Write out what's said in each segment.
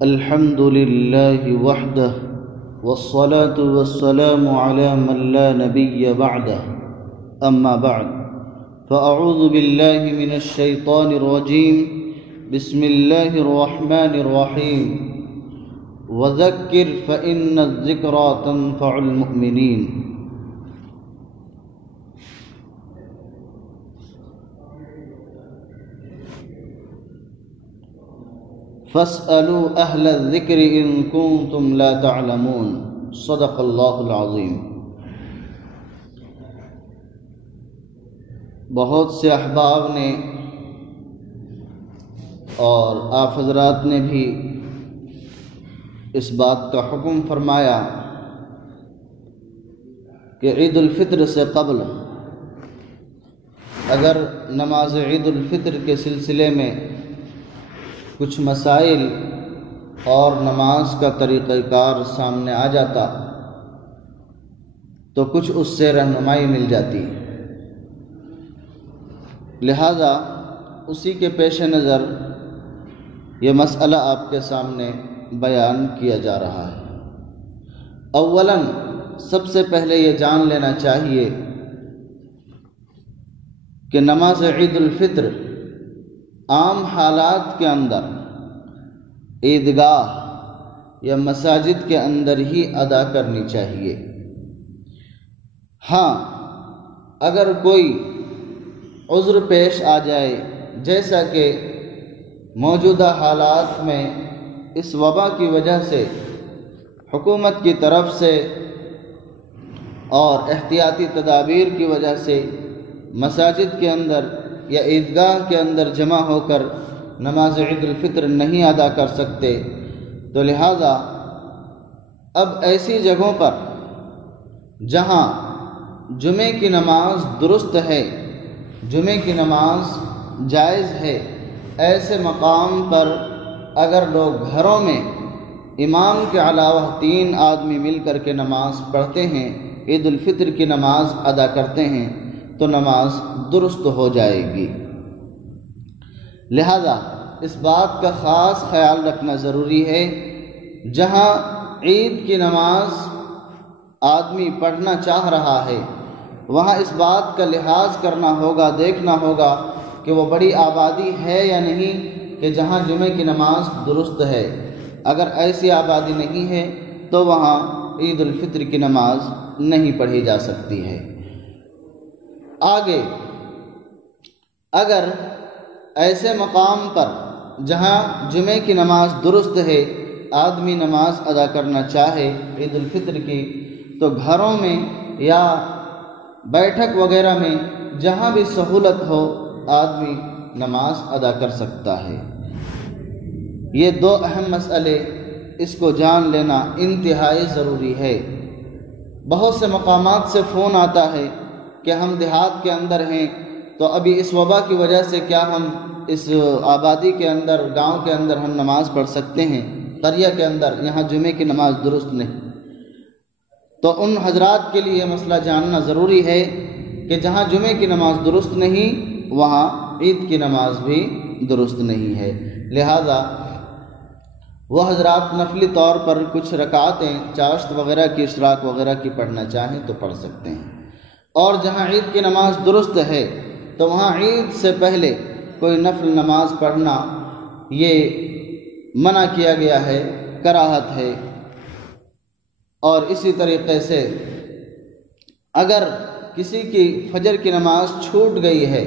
الحمد لله وحده والصلاة والسلام على من لا نبي بعده أما بعد فأعوذ بالله من الشيطان الرجيم بسم الله الرحمن الرحيم وذكر فإن الذكرى تنفع المؤمنين فاسألوا أهل الذكر إن كنتم لا تعلمون صدق اللہ العظیم۔ بہت سے احباب نے اور آپ حضرات نے بھی اس بات کا حکم فرمایا کہ عید الفطر سے قبل اگر نماز عید الفطر کے سلسلے میں کچھ مسائل اور نماز کا طریقہ کار سامنے آ جاتا تو کچھ اس سے رہنمائی مل جاتی، لہذا اسی کے پیش نظر یہ مسئلہ آپ کے سامنے بیان کیا جا رہا ہے۔ اولاً سب سے پہلے یہ جان لینا چاہیے کہ نماز عید الفطر عام حالات کے اندر عیدگاہ یا مساجد کے اندر ہی ادا کرنی چاہیے۔ ہاں، اگر کوئی عذر پیش آ جائے، جیسا کہ موجودہ حالات میں اس وبا کی وجہ سے حکومت کی طرف سے اور احتیاطی تدابیر کی وجہ سے مساجد کے اندر یا عیدگاہ کے اندر جمع ہو کر نماز عید الفطر نہیں ادا کر سکتے، تو لہذا اب ایسی جگہوں پر جہاں جمعے کی نماز درست ہے، جمعے کی نماز جائز ہے، ایسے مقام پر اگر لوگ گھروں میں امام کے علاوہ 3 آدمی مل کر کے نماز پڑھتے ہیں، عید الفطر کی نماز ادا کرتے ہیں، تو نماز درست ہو جائے گی۔ لہذا اس بات کا خاص خیال رکھنا ضروری ہے، جہاں عید کی نماز آدمی پڑھنا چاہ رہا ہے وہاں اس بات کا لحاظ کرنا ہوگا، دیکھنا ہوگا کہ وہ بڑی آبادی ہے یا نہیں کہ جہاں جمعے کی نماز درست ہے۔ اگر ایسی آبادی نہیں ہے تو وہاں عید الفطر کی نماز نہیں پڑھی جا سکتی ہے۔ آگے اگر ایسے مقام پر جہاں جمعے کی نماز درست ہے آدمی نماز ادا کرنا چاہے عید الفطر کی، تو گھروں میں یا بیٹھک وغیرہ میں جہاں بھی سہولت ہو آدمی نماز ادا کر سکتا ہے۔ یہ 2 اہم مسئلے، اس کو جان لینا انتہائی ضروری ہے۔ بہت سے مقامات سے فون آتا ہے کہ ہم دیہات کے اندر ہیں، تو ابھی اس وبا کی وجہ سے کیا ہم اس آبادی کے اندر، گاؤں کے اندر ہم نماز پڑھ سکتے ہیں؟ قریہ کے اندر یہاں جمعے کی نماز درست نہیں، تو ان حضرات کے لیے یہ مسئلہ جاننا ضروری ہے کہ جہاں جمعے کی نماز درست نہیں وہاں عید کی نماز بھی درست نہیں ہے۔ لہذا وہ حضرات نفلی طور پر کچھ رکعتیں چاشت وغیرہ کی، اشراق وغیرہ کی پڑھنا چاہیں تو پڑھ سکتے ہیں، اور جہاں عید کی نماز درست ہے تو وہاں عید سے پہلے کوئی نفل نماز پڑھنا یہ منع کیا گیا ہے، کراہت ہے۔ اور اسی طریقے سے اگر کسی کی فجر کی نماز چھوٹ گئی ہے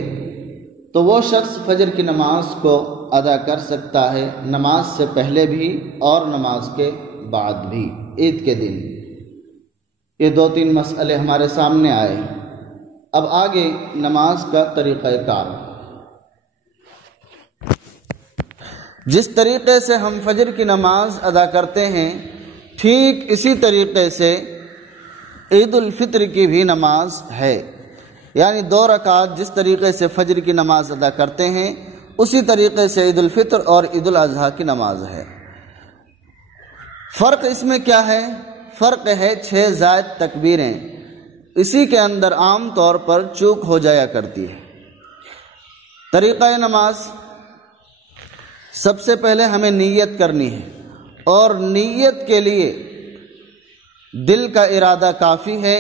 تو وہ شخص فجر کی نماز کو ادا کر سکتا ہے، نماز سے پہلے بھی اور نماز کے بعد بھی، عید کے دن۔ یہ 2-3 مسئلے ہمارے سامنے آئے۔ اب آگے نماز کا طریقہ کار۔ جس طریقے سے ہم فجر کی نماز ادا کرتے ہیں ٹھیک اسی طریقے سے عید الفطر کی بھی نماز ہے، یعنی 2 رکعت جس طریقے سے فجر کی نماز ادا کرتے ہیں اسی طریقے سے عید الفطر اور عید الاضحیٰ کی نماز ہے۔ فرق اس میں کیا ہے؟ فرق ہے 6 زائد تکبیریں، اسی کے اندر عام طور پر چوک ہو جایا کرتی ہے۔ طریقہ نماز، سب سے پہلے ہمیں نیت کرنی ہے اور نیت کے لیے دل کا ارادہ کافی ہے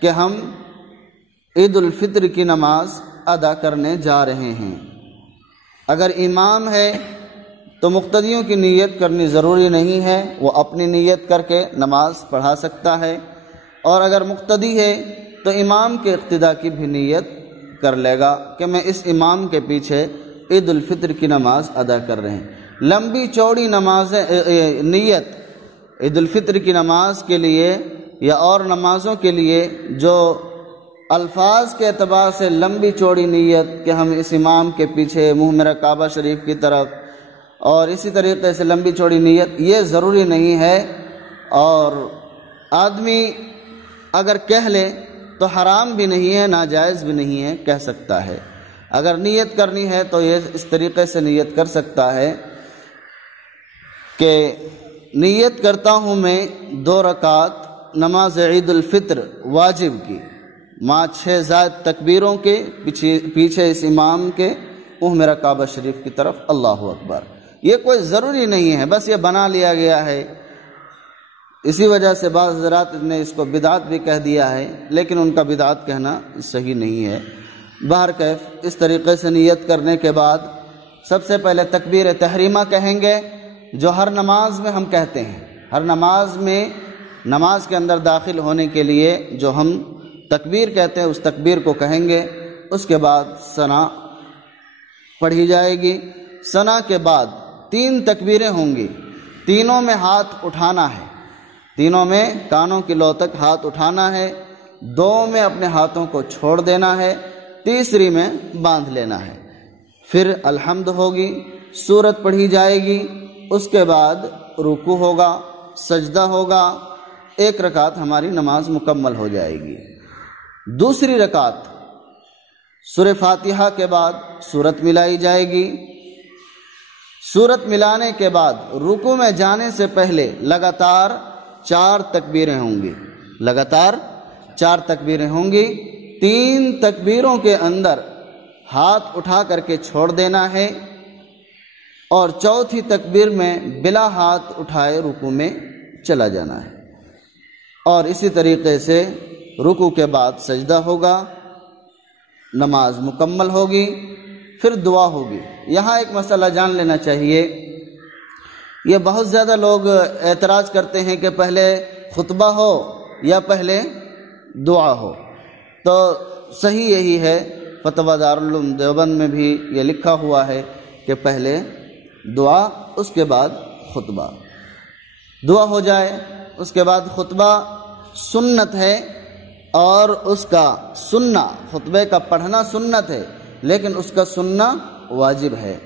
کہ ہم عید الفطر کی نماز ادا کرنے جا رہے ہیں۔ اگر امام ہے تو مقتدیوں کی نیت کرنی ضروری نہیں ہے، وہ اپنی نیت کر کے نماز پڑھا سکتا ہے، اور اگر مقتدی ہے تو امام کے اقتداء کی بھی نیت کر لے گا کہ میں اس امام کے پیچھے عید الفطر کی نماز ادا کر رہے ہیں۔ لمبی چوڑی نمازیں نیت عید الفطر کی نماز کے لیے یا اور نمازوں کے لیے جو الفاظ کے اعتبار سے لمبی چوڑی نیت کہ ہم اس امام کے پیچھے منہ میرا کعبہ شریف کی طرف، اور اسی طریقے سے لمبی چوڑی نیت، یہ ضروری نہیں ہے، اور آدمی اگر کہہ لے تو حرام بھی نہیں ہے، ناجائز بھی نہیں ہے، کہہ سکتا ہے۔ اگر نیت کرنی ہے تو یہ اس طریقے سے نیت کر سکتا ہے کہ نیت کرتا ہوں میں 2 رکعت نماز عید الفطر واجب کی، ماں 6 زائد تکبیروں کے پیچھے اس امام کے منہ میرا کعبہ شریف کی طرف، اللہ اکبر۔ یہ کوئی ضروری نہیں ہے، بس یہ بنا لیا گیا ہے، اسی وجہ سے بعض حضرات نے اس کو بدعت بھی کہہ دیا ہے، لیکن ان کا بدعت کہنا صحیح نہیں ہے۔ بہرکیف اس طریقے سے نیت کرنے کے بعد سب سے پہلے تکبیر تحریمہ کہیں گے، جو ہر نماز میں ہم کہتے ہیں، ہر نماز میں نماز کے اندر داخل ہونے کے لیے جو ہم تکبیر کہتے ہیں اس تکبیر کو کہیں گے۔ اس کے بعد ثنا پڑھی جائے گی، ثنا کے بعد 3 تکبیریں ہوں گی، تینوں میں ہاتھ اٹھانا ہے، تینوں میں کانوں کی لو تک ہاتھ اٹھانا ہے، 2 میں اپنے ہاتھوں کو چھوڑ دینا ہے، تیسری میں باندھ لینا ہے۔ پھر الحمد ہوگی، سورت پڑھی جائے گی، اس کے بعد رکوع ہوگا، سجدہ ہوگا، 1 رکعت ہماری نماز مکمل ہو جائے گی۔ دوسری رکعت سورہ فاتحہ کے بعد سورت ملائی جائے گی، سورت ملانے کے بعد رکوع میں جانے سے پہلے لگاتار 4 تکبیریں ہوں گی، لگاتار 4 تکبیریں ہوں گی، 3 تکبیروں کے اندر ہاتھ اٹھا کر کے چھوڑ دینا ہے، اور چوتھی تکبیر میں بلا ہاتھ اٹھائے رکوع میں چلا جانا ہے، اور اسی طریقے سے رکوع کے بعد سجدہ ہوگا، نماز مکمل ہوگی، پھر دعا ہوگی۔ یہاں ایک مسئلہ جان لینا چاہیے، یہ بہت زیادہ لوگ اعتراض کرتے ہیں کہ پہلے خطبہ ہو یا پہلے دعا ہو، تو صحیح یہی ہے، فتویٰ دارالعلوم دیوبند میں بھی یہ لکھا ہوا ہے کہ پہلے دعا، اس کے بعد خطبہ، دعا ہو جائے، اس کے بعد خطبہ سنت ہے، اور اس کا سننا، خطبے کا پڑھنا سنت ہے، لیکن اس کا سننا واجب ہے۔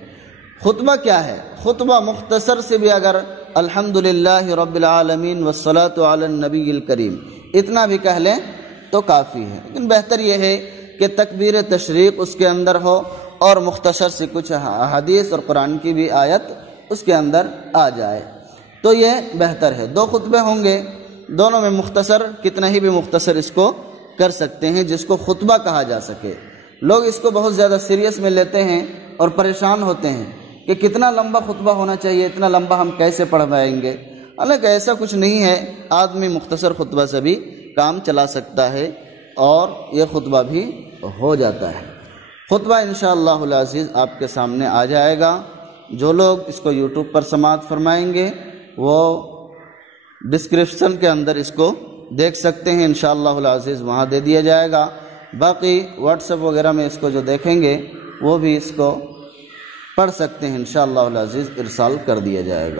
خطبہ کیا ہے؟ خطبہ مختصر سے بھی اگر الحمدللہ رب العالمین والصلاۃ علی النبی الکریم اتنا بھی کہہ لیں تو کافی ہے، لیکن بہتر یہ ہے کہ تکبیر تشریق اس کے اندر ہو، اور مختصر سے کچھ حدیث اور قرآن کی بھی آیت اس کے اندر آ جائے، تو یہ بہتر ہے۔ 2 خطبے ہوں گے، دونوں میں مختصر، کتنا ہی بھی مختصر اس کو کر سکتے ہیں جس کو خطبہ کہا جا سکے۔ لوگ اس کو بہت زیادہ سیریس میں لیتے ہیں اور پریشان ہوتے ہیں کہ کتنا لمبا خطبہ ہونا چاہیے، اتنا لمبا ہم کیسے پڑھوائیں گے؟ حالانکہ ایسا کچھ نہیں ہے، آدمی مختصر خطبہ سے بھی کام چلا سکتا ہے، اور یہ خطبہ بھی ہو جاتا ہے۔ خطبہ انشاءاللہ العزیز آپ کے سامنے آ جائے گا۔ جو لوگ اس کو یوٹیوب پر سماعت فرمائیں گے وہ ڈسکرپشن کے اندر اس کو دیکھ سکتے ہیں، انشاءاللہ العزیز وہاں دے دیا جائے گا۔ باقی واٹس ایپ وغیرہ میں اس کو جو دیکھیں گے وہ بھی اس کو پڑھ سکتے ہیں، انشاءاللہ العزیز ارسال کر دیا جائے گا۔